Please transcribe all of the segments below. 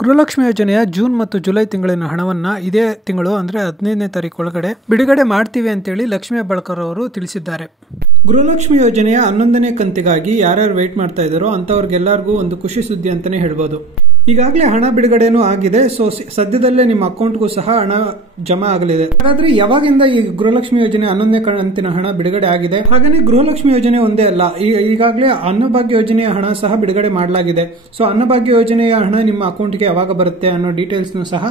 ಗೃಹಲಕ್ಷ್ಮಿ ಯೋಜನೆಯ ಜೂನ್ ಮತ್ತು ಜುಲೈ ತಿಂಗಳಿನ ಹಣವನ್ನು ಇದೇ ತಿಂಗಳು ಅಂದರೆ 15ನೇ ತಾರೀಕು ಒಳಗಡೆ ಬಿಡುಗಡೆ ಮಾಡ್ತೀವಿ ಅಂತೇಳಿ ಲಕ್ಷ್ಮೀ ಹೆಬ್ಬಾಳ್ಕರ್ ಅವರು ತಿಳಿಸಿದ್ದಾರೆ. ಗೃಹಲಕ್ಷ್ಮಿ ಯೋಜನೆಯ 11ನೇ ಕಂತಿಗಾಗಿ ಯಾರ್ಯಾರು ವೆಯ್ಟ್ ಮಾಡ್ತಾ ಇದ್ದಾರೋ ಅಂಥವ್ರಿಗೆಲ್ಲರಿಗೂ ಒಂದು ಖುಷಿ ಸುದ್ದಿ ಅಂತಾನೆ ಹೇಳ್ಬೋದು. ಈಗಾಗಲೇ ಹಣ ಬಿಡುಗಡೆನೂ ಆಗಿದೆ. ಸೊ ಸದ್ಯದಲ್ಲೇ ನಿಮ್ಮ ಅಕೌಂಟ್ಗೂ ಸಹ ಹಣ ಜಮಾ ಆಗಲಿದೆ. ಹಾಗಾದ್ರೆ ಯಾವಾಗಿಂದ ಈ ಗೃಹಲಕ್ಷ್ಮಿ ಯೋಜನೆ 11ನೇ ಕಂತಿನ ಹಣ ಬಿಡುಗಡೆ ಆಗಿದೆ? ಹಾಗೇನೆ ಗೃಹಲಕ್ಷ್ಮಿ ಯೋಜನೆ ಒಂದೇ ಅಲ್ಲ, ಈಗಾಗಲೇ ಅನ್ನಭಾಗ್ಯ ಯೋಜನೆಯ ಹಣ ಸಹ ಬಿಡುಗಡೆ ಮಾಡಲಾಗಿದೆ. ಸೊ ಅನ್ನಭಾಗ್ಯ ಯೋಜನೆಯ ಹಣ ನಿಮ್ಮ ಅಕೌಂಟ್ಗೆ ಯಾವಾಗ ಬರುತ್ತೆ ಅನ್ನೋ ಡೀಟೇಲ್ಸ್ ಸಹ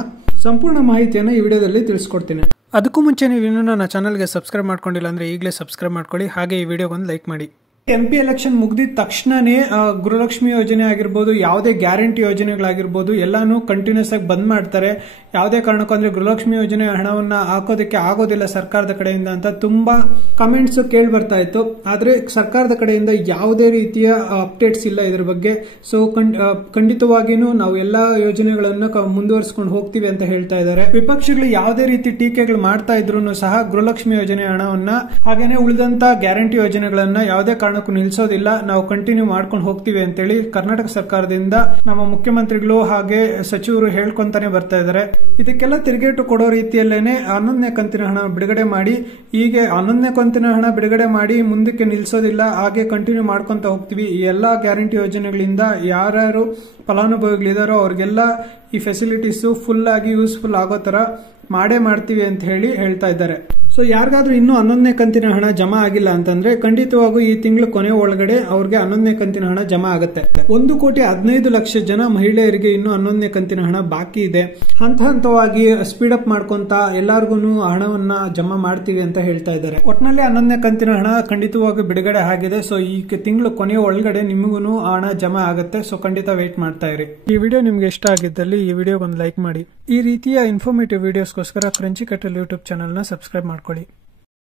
ಸಂಪೂರ್ಣ ಮಾಹಿತಿಯನ್ನು ಈ ವಿಡಿಯೋದಲ್ಲಿ ತಿಳಿಸ್ಕೊಡ್ತೀನಿ. ಅದಕ್ಕೂ ಮುಂಚೆ ನೀವು ಇನ್ನೂ ನನ್ನ ಚಾನಲ್ಗೆ ಸಬ್ಸ್ಕ್ರೈಬ್ ಮಾಡ್ಕೊಂಡಿಲ್ಲ ಅಂದ್ರೆ ಈಗಲೇ ಸಬ್ಸ್ಕ್ರೈಬ್ ಮಾಡ್ಕೊಳ್ಳಿ. ಹಾಗೆ ಈ ವಿಡಿಯೋಗೊಂದು ಲೈಕ್ ಮಾಡಿ. MP ಎಲೆಕ್ಷನ್ ಮುಗಿದ ತಕ್ಷಣನೇ ಗೃಹಲಕ್ಷ್ಮಿ ಯೋಜನೆ ಆಗಿರ್ಬೋದು, ಯಾವುದೇ ಗ್ಯಾರಂಟಿ ಯೋಜನೆಗಳಾಗಿರ್ಬೋದು ಎಲ್ಲಾನು ಕಂಟಿನ್ಯೂಸ್ ಆಗಿ ಬಂದ್ ಮಾಡ್ತಾರೆ. ಯಾವುದೇ ಕಾರಣಕ್ಕೂ ಅಂದ್ರೆ ಗೃಹಲಕ್ಷ್ಮಿ ಯೋಜನೆ ಹಣವನ್ನ ಹಾಕೋದಕ್ಕೆ ಆಗೋದಿಲ್ಲ ಸರ್ಕಾರದ ಕಡೆಯಿಂದ ಅಂತ ತುಂಬಾ ಕಮೆಂಟ್ಸ್ ಕೇಳಿ ಬರ್ತಾ ಇತ್ತು. ಆದ್ರೆ ಸರ್ಕಾರದ ಕಡೆಯಿಂದ ಯಾವುದೇ ರೀತಿಯ ಅಪ್ಡೇಟ್ಸ್ ಇಲ್ಲ ಇದ್ರ ಬಗ್ಗೆ. ಸೊ ಖಂಡಿತವಾಗಿನೂ ನಾವು ಎಲ್ಲಾ ಯೋಜನೆಗಳನ್ನ ಮುಂದುವರಿಸಿಕೊಂಡು ಹೋಗ್ತೀವಿ ಅಂತ ಹೇಳ್ತಾ ಇದ್ದಾರೆ. ವಿಪಕ್ಷಗಳು ಯಾವುದೇ ರೀತಿ ಟೀಕೆಗಳು ಮಾಡ್ತಾ ಇದ್ರು ಸಹ ಗೃಹಲಕ್ಷ್ಮಿ ಯೋಜನೆ ಹಣವನ್ನ ಹಾಗೇನೆ ಉಳಿದಂತ ಗ್ಯಾರಂಟಿ ಯೋಜನೆಗಳನ್ನ ಯಾವುದೇ ಕಾರಣಕ್ಕೂ ನಿಲ್ಲಿಸೋದಿಲ್ಲ, ನಾವು ಕಂಟಿನ್ಯೂ ಮಾಡ್ಕೊಂಡು ಹೋಗ್ತೀವಿ ಅಂತೇಳಿ ಕರ್ನಾಟಕ ಸರ್ಕಾರದಿಂದ ನಮ್ಮ ಮುಖ್ಯಮಂತ್ರಿಗಳು ಹಾಗೆ ಸಚಿವರು ಹೇಳ್ಕೊಂತಾನೆ ಬರ್ತಾ ಇದ್ದಾರೆ. ಇದಕ್ಕೆಲ್ಲ ತಿರುಗೇಟು ಕೊಡೋ ರೀತಿಯಲ್ಲೇನೆ 11ನೇ ಕಂತಿನ ಹಣ ಬಿಡುಗಡೆ ಮಾಡಿ, ಹೀಗೆ 11ನೇ ಕಂತಿನ ಹಣ ಬಿಡುಗಡೆ ಮಾಡಿ ಮುಂದಕ್ಕೆ ನಿಲ್ಲಿಸೋದಿಲ್ಲ, ಹಾಗೆ ಕಂಟಿನ್ಯೂ ಮಾಡ್ಕೊಂತ ಹೋಗ್ತೀವಿ. ಈ ಎಲ್ಲಾ ಗ್ಯಾರಂಟಿ ಯೋಜನೆಗಳಿಂದ ಯಾರ್ಯಾರು ಫಲಾನುಭವಿಗಳಿದಾರೋ ಅವ್ರಿಗೆಲ್ಲ ಈ ಫೆಸಿಲಿಟೀಸ್ ಫುಲ್ ಆಗಿ ಯೂಸ್ಫುಲ್ ಆಗೋ ತರ ಮಾಡೇ ಮಾಡ್ತೀವಿ ಅಂತ ಹೇಳ್ತಾ ಇದ್ದಾರೆ. ಸೊ ಯಾರಿಗಾದ್ರೂ ಇನ್ನೂ 11ನೇ ಕಂತಿನ ಹಣ ಜಮಾ ಆಗಿಲ್ಲ ಅಂತಂದ್ರೆ ಖಂಡಿತವಾಗೂ ಈ ತಿಂಗಳ ಕೊನೆ ಒಳಗಡೆ ಅವ್ರಿಗೆ 11ನೇ ಕಂತಿನ ಹಣ ಜಮಾ ಆಗುತ್ತೆ. 1,15,00,000 ಜನ ಮಹಿಳೆಯರಿಗೆ ಇನ್ನೂ 11ನೇ ಕಂತಿನ ಹಣ ಬಾಕಿ ಇದೆ. ಹಂತ ಹಂತವಾಗಿ ಸ್ಪೀಡ್ ಅಪ್ ಮಾಡ್ಕೊಂತ ಎಲ್ಲಾರ್ಗು ಹಣವನ್ನ ಜಮಾ ಮಾಡ್ತೀವಿ ಅಂತ ಹೇಳ್ತಾ ಇದ್ದಾರೆ. ಒಟ್ಟಿನಲ್ಲಿ 11ನೇ ಕಂತಿನ ಹಣ ಖಂಡಿತವಾಗಿ ಬಿಡುಗಡೆ ಆಗಿದೆ. ಸೊ ಈ ತಿಂಗಳ ಕೊನೆಯ ಒಳಗಡೆ ನಿಮಗೂ ಹಣ ಜಮಾ ಆಗುತ್ತೆ. ಸೊ ಖಂಡಿತ ವೇಟ್ ಮಾಡ್ತಾ ಇರಿ. ಈ ವಿಡಿಯೋ ನಿಮ್ಗೆ ಇಷ್ಟ ಆಗಿದ್ದಲ್ಲಿ ಈ ವಿಡಿಯೋಗೊಂದು ಲೈಕ್ ಮಾಡಿ. ಈ ರೀತಿಯ ಇನ್ಫಾರ್ಮೇಟಿವ್ ವಿಡಿಯೋಸ್ಗೋಸ್ಕರ ಕ್ರಂಚಿ ಕಟ್ಟಲ್ ಯೂಟ್ಯೂಬ್ ಚಾನಲ್ ನ ಸಬ್ಸ್ಕ್ರೈಬ್ ಮಾಡ್ಕೊಳ್ಳಿ.